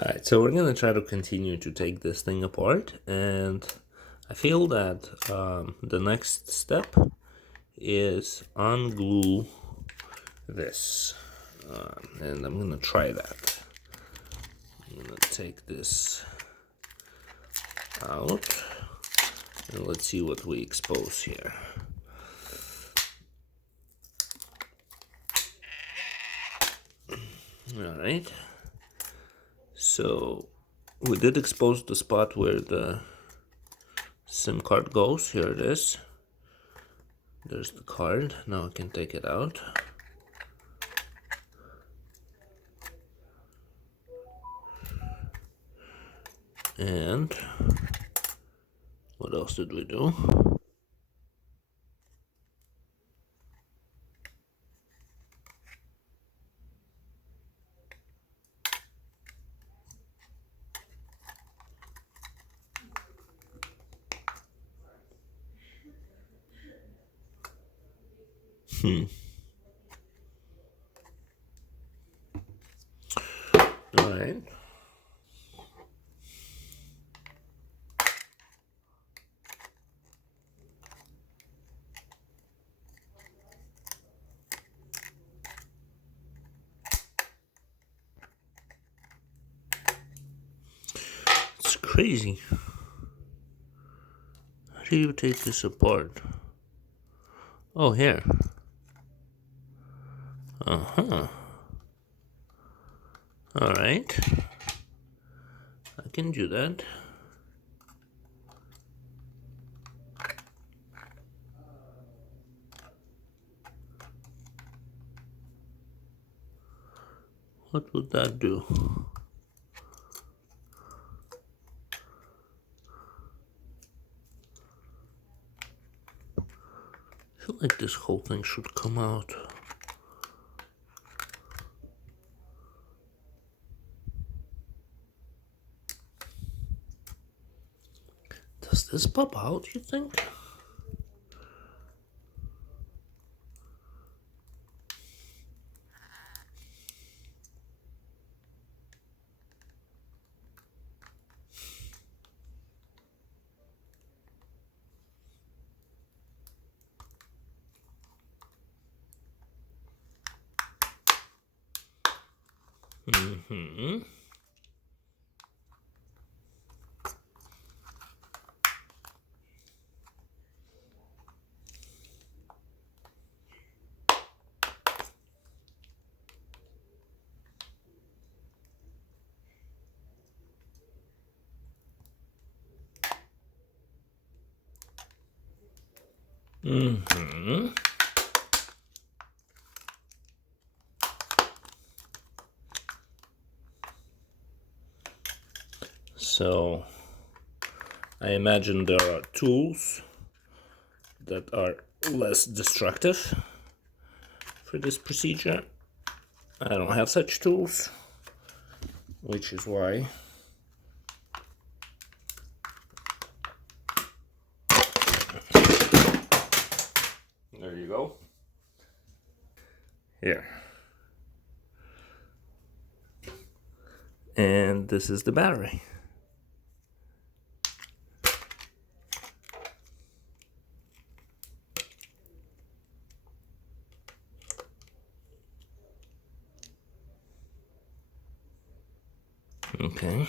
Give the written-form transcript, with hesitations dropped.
Alright, so we're gonna try to continue to take this thing apart, and I feel that the next step is unglue this, and I'm gonna try that. I'm gonna take this out, and let's see what we expose here. Alright, so we did expose the spot where the SIM card goes. Here it is. There's the card. Now I can take it out. And what else did we do? All right. It's crazy. How do you take this apart? Oh, here. Uh-huh. All right. I can do that. What would that do? I feel like this whole thing should come out. Does this pop out, you think? Mm-hmm. Mm-hmm. So I imagine there are tools that are less destructive for this procedure. I don't have such tools, which is why there you go. Here. And this is the battery. Okay.